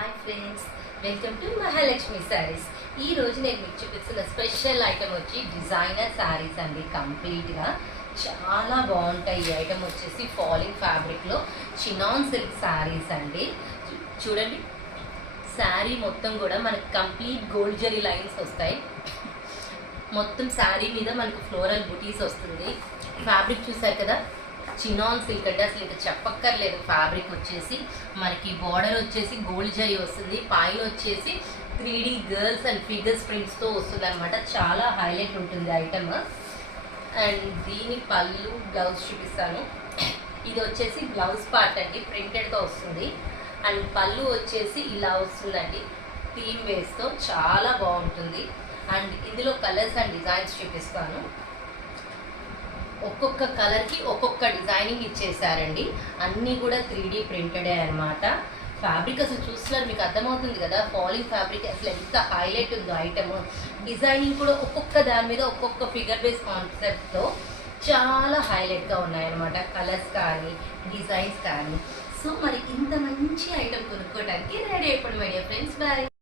Hi friends, welcome to Mahalakshmi saris. ఈ రోజు నేను మీకు చూపిస్తున్న స్పెషల్ ఐటమ్ వచ్చి డిజైనర్ శారీస్ అండి. కంప్లీట్గా చాలా బాగుంటాయి. ఈ ఐటమ్ వచ్చేసి ఫాలింగ్ ఫ్యాబ్రిక్లో చినాన్ సిల్క్ శారీస్ అండి. చూడండి, శారీ మొత్తం కూడా మనకి కంప్లీట్ గోల్డ్ జరీ లైన్స్ వస్తాయి. మొత్తం శారీ మీద మనకు ఫ్లోరల్ బుటీస్ వస్తుంది. ఫ్యాబ్రిక్ చూసారు కదా, చినాన్ సిల్క్ అంటే అసలు ఇంకా చెప్పక్కర్లేదు. ఫ్యాబ్రిక్ వచ్చేసి మనకి బార్డర్ వచ్చేసి గోల్డ్ జరీ వస్తుంది. పైన వచ్చేసి 3D గర్ల్స్ అండ్ ఫిగర్స్ ప్రింట్స్తో వస్తుంది అనమాట. చాలా హైలైట్ ఉంటుంది ఐటమ్. అండ్ దీని పళ్ళు బ్లౌజ్ చూపిస్తాను. ఇది వచ్చేసి బ్లౌజ్ పార్ట్ అండి, ప్రింటెడ్గా వస్తుంది. అండ్ పళ్ళు వచ్చేసి ఇలా వస్తుందండి, థీమ్ బేస్తో చాలా బాగుంటుంది. అండ్ ఇందులో కలర్స్ అండ్ డిజైన్స్ చూపిస్తాను. ఒక్కొక్క కలర్కి ఒక్కొక్క డిజైనింగ్ ఇచ్చేసారండి. అన్నీ కూడా 3D ప్రింటెడే అనమాట. ఫ్యాబ్రిక్ అసలు చూస్తున్నారు, మీకు అర్థమవుతుంది కదా ఫాలింగ్ ఫ్యాబ్రిక్ అసలు ఎంత హైలైట్ ఉందో ఐటమ్. డిజైనింగ్ కూడా ఒక్కొక్క దాని మీద ఒక్కొక్క ఫిగర్ బేస్ కాన్సెప్ట్తో చాలా హైలైట్గా ఉన్నాయన్నమాట. కలర్స్ కానీ డిజైన్స్ కానీ. సో మరి ఇంత మంచి ఐటమ్ కొనుక్కోవడానికి రెడీ అయిపోండి మై డియర్ ఫ్రెండ్స్. బాయ్.